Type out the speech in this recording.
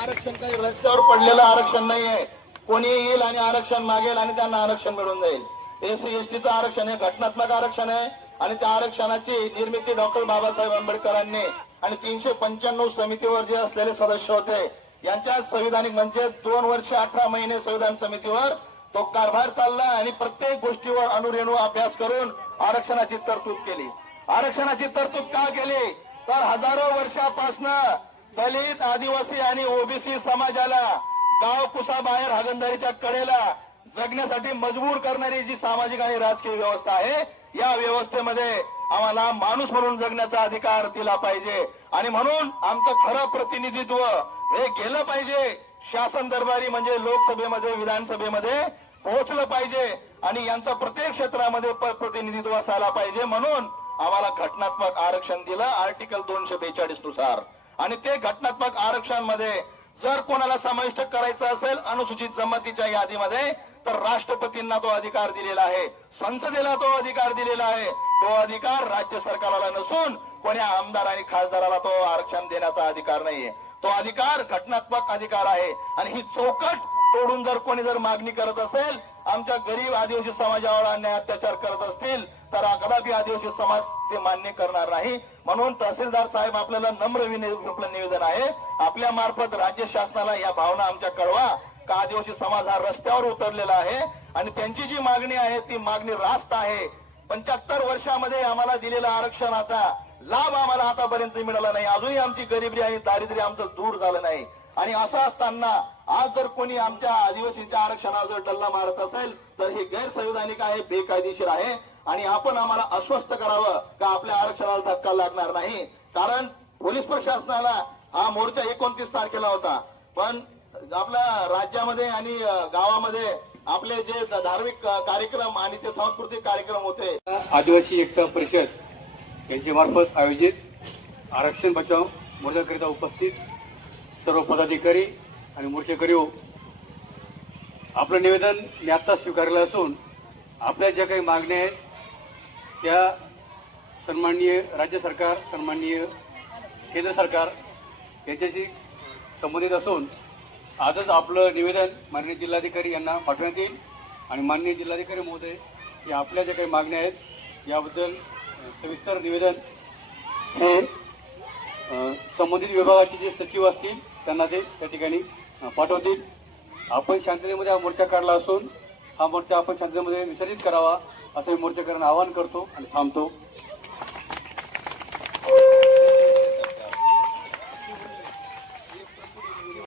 आरक्षण काही रस्त्यावर पडलेलं आरक्षण नाहीये. कोणी येईल आणि आरक्षण मागेल आणि त्यांना आरक्षण मिळून जाईल. एससी एसटीचं आरक्षण हे घटनात्मक आरक्षण आहे आणि त्या आरक्षणाची निर्मिती डॉक्टर बाबासाहेब आंबेडकरांनी आणि 395 समितीवर जे असलेले सदस्य होते यांच्या संविधानिक म्हणजे 2 वर्ष 18 महिने संविधान समितीवर तो कारभार चालला आणि प्रत्येक गोष्टीवर अनुरेणू अभ्यास करून आरक्षणाची तरतूद केली. आरक्षणाची तरतूद का केली तर हजारो वर्षापासून दलित आदिवासी आणि ओबीसी समाजाला गाव कुसाबाहेर हागणदारीच्या कडेला जगण्यासाठी मजबूर करणारी जी सामाजिक आणि राजकीय व्यवस्था आहे या व्यवस्थेमध्ये आम्हाला माणूस म्हणून जगण्याचा अधिकार दिला पाहिजे आणि म्हणून आमचं खरं प्रतिनिधित्व हे केलं पाहिजे. शासन दरबारी म्हणजे लोकसभेमध्ये विधानसभेमध्ये पोहोचलं पाहिजे आणि यांचं प्रत्येक क्षेत्रामध्ये प्रतिनिधित्व असायला पाहिजे. म्हणून आम्हाला घटनात्मक आरक्षण दिलं आर्टिकल 242 नुसार आणि ते घटनात्मक आरक्षणामध्ये जर कोणाला समाविष्ट करायचं असेल अनुसूचित जमातीच्या यादीमध्ये तर राष्ट्रपतींना तो अधिकार दिलेला आहे, संसदेला तो अधिकार दिलेला आहे. तो अधिकार राज्य सरकारला नसून कोण्या आमदार आणि खासदाराला तो आरक्षण देण्याचा अधिकार नाहीये. तो अधिकार घटनात्मक अधिकार आहे आणि ही चौकट तोडून जर कोणी जर मागणी करत असेल आमच्या गरीब आदिवासी समाजावर अन्याय अत्याचार करत असतील तर कदापि आदिवासी समाज ते मान्य करणार नाही. म्हणून तहसीलदार साहेब आपल्याला नम्र निवेदन आहे आपल्या मार्फत राज्य शासनाला या भावना आमच्या कळवा का आदिवासी समाज हा रस्त्यावर उतरलेला आहे आणि त्यांची जी मागणी आहे ती मागणी रास्त आहे. 75 वर्षामध्ये आम्हाला दिलेलं आरक्षणाचा लाभ आम्हाला आतापर्यंत मिळाला नाही. अजूनही आमची गरिबी आणि दारिद्र्य आमचं दूर झालं नाही आणि असं असताना आज जर कोणी आमच्या आदिवासींच्या आरक्षणावर जर डल्ला मारत असेल तर हे गैरसंविधानिक आहे, बेकायदेशीर आहे आणि आपण आम्हाला अस्वस्थ करावं का आपल्या आरक्षणाला धक्का लागणार नाही. कारण पोलीस प्रशासनाला हा मोर्चा 29 तारखेला होता पण आपल्या राज्यामध्ये आणि गावामध्ये आपले जे धार्मिक कार्यक्रम आणि ते सांस्कृतिक कार्यक्रम होते. आदिवासी एकता परिषद यांच्या मार्फत आयोजित आरक्षण बचाव मोर्चाकरिता उपस्थित सर्व पदाधिकारी आणि मोर्चेकरी आपलं निवेदन मी आत्ता स्वीकारलं असून आपल्या ज्या काही मागण्या आहेत त्या सन्माननीय राज्य सरकार सन्माननीय केंद्र सरकार यांच्याशी संबंधित असून आजच आपलं निवेदन माननीय जिल्हाधिकारी यांना पाठवण्यात येईल आणि माननीय जिल्हाधिकारी महोदय या आपल्या ज्या काही मागण्या आहेत याबद्दल सविस्तर निवेदन हे संबंधित विभागाचे जे सचिव असतील त्यांना ते त्या ठिकाणी पाठवतील. आपण शांततेमध्ये हा मोर्चा काढला असून हा मोर्चा आपण शांततेमध्ये विसर्जित करावा असं मी मोर्चेकऱ्यांना आवाहन करतो आणि थांबतो.